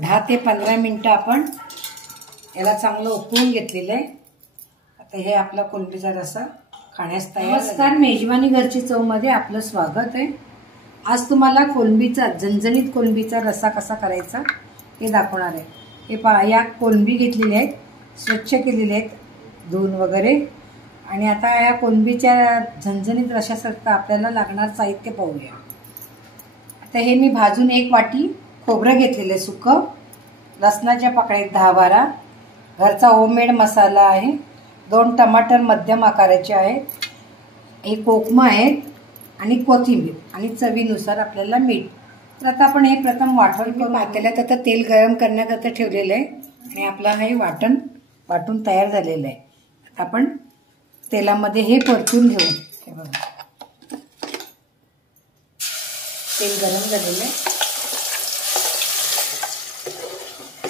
10 ते 15 मिनिटं आपण याला चांगलं उकळून घेतलेलं आहे। आता हे आपला कोलंबीचा रस्सा खाण्यास तयार। नमस्कार, मेजवानी घरची चव मध्ये आपलं स्वागत आहे। आज तुम्हाला कोलंबीचा झणझणीत कोलंबीचा रस्सा कसा करायचा हे दाखवणार आहे। हे पहा, या कोलंबी घेतलेल्या आहेत, स्वच्छ केलेल्या आहेत धुवून वगैरे। आणि आता या कोलंबीच्या झणझणीत रस्स्यासाठी आपल्याला लागणार साहित्य पाहूया। आता हे मी भाजून 1 वाटी खोबरं घेतलेलं आहे सुकं, लसणाच्या पाकळ्या 10-12, घरचा होममेड मसाला आहे, 2 टमाटर मध्यम आकाराचे आहेत, 1 कोकमा आहेत आणि कोथिंबीर आणि चवीनुसार आपल्याला मीठ। तर आता आपण हे प्रथम वाटण करून पातेल्यात आता तेल गरम करण्याकरता ठेवलेलं आहे आणि आपला हे वाटण वाटून तयार झालेलं आहे। आता आपण तेलामध्ये हे परतून घेऊ। हे बघा, तेल गरम झालेलं आहे।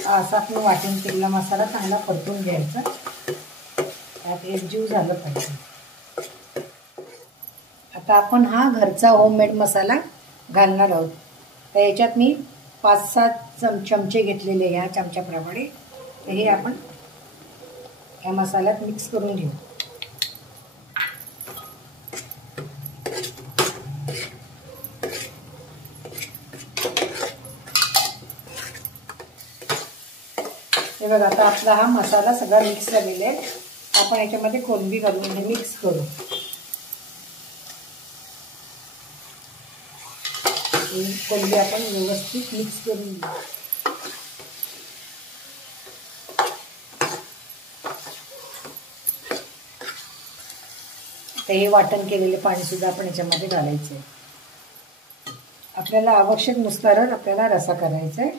असं आपण वाटण केलेला मसाला चांगला परतून घ्यायचा, त्यात एकजीव झालं पाहिजे। आता आपण हा घरचा होममेड मसाला घालणार आहोत। तर याच्यात मी 5-7 चमचे घेतलेले, ह्या चमच्याप्रमाणे। तर हे आपण या मसाल्यात मिक्स करून घेऊ। हे बघा, आता आपला हा मसाला सगळा मिक्स झालेला आहे। आपण याच्यामध्ये कोलंबी घालून हे मिक्स करू। कोलंबी आपण व्यवस्थित मिक्स करून घेऊ। हे वाटण केलेले पाणी सुद्धा आपण याच्यामध्ये घालायचं आहे। आपल्याला आवश्यकतेनुसार आपल्याला रस्सा करायचा आहे।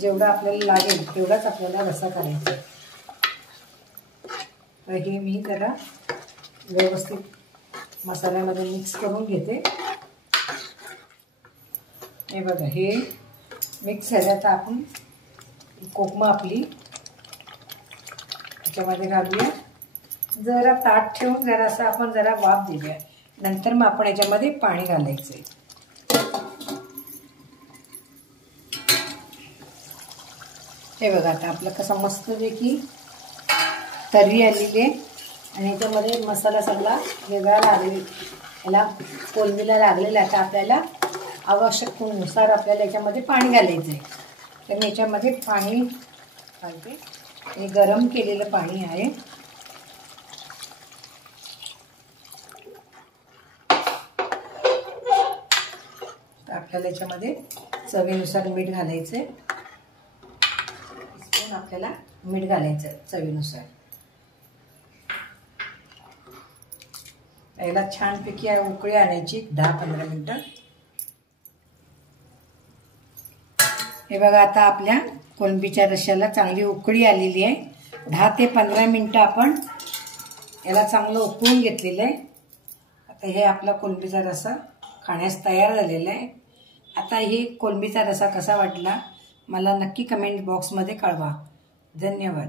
जेवढा आपल्याला लागेल तेवढाच आपल्याला रस्सा करायचा आहे। तर हे मी जरा व्यवस्थित मसाल्यामध्ये मिक्स करून घेते। हे बघा, हे मिक्स झालं। आता आपण कोकमा आपली याच्यामध्ये घालूया, जरा ताट ठेवून जरासं आपण जरा वाफ देऊया, नंतर मग आपण याच्यामध्ये पाणी घालायचं आहे। हे बघा, आता आपलं कसं मस्तपैकी तर्री आलेली आहे आणि याच्यामध्ये मसाला सगळा वेगळा लागलेला, याला कोलंबीला लागलेला। आता आपल्याला आवश्यकतेनुसार आपल्याला याच्यामध्ये पाणी घालायचं आहे। तर मी याच्यामध्ये पाणी घालते, हे गरम केलेलं पाणी आहे। तर आपल्याला याच्यामध्ये चवीनुसार मीठ घालायचं आहे, आपल्याला मीठ घालायचं चवीनुसार। याला छानपैकी उकळी आणायची 10-15 मिनिटं। हे बघा, आता आपल्या कोलंबीच्या रश्श्याला चांगली उकळी आलेली आहे। 10 ते 15 मिनिटं आपण याला चांगलं उकळून घेतलेलं आहे। आता हे आपला कोलंबीचा रस्सा खाण्यास तयार झालेला आहे। आता हे कोलंबीचा रस्सा कसा वाटला मला नक्की कमेंट बॉक्समध्ये कळवा। धन्यवाद।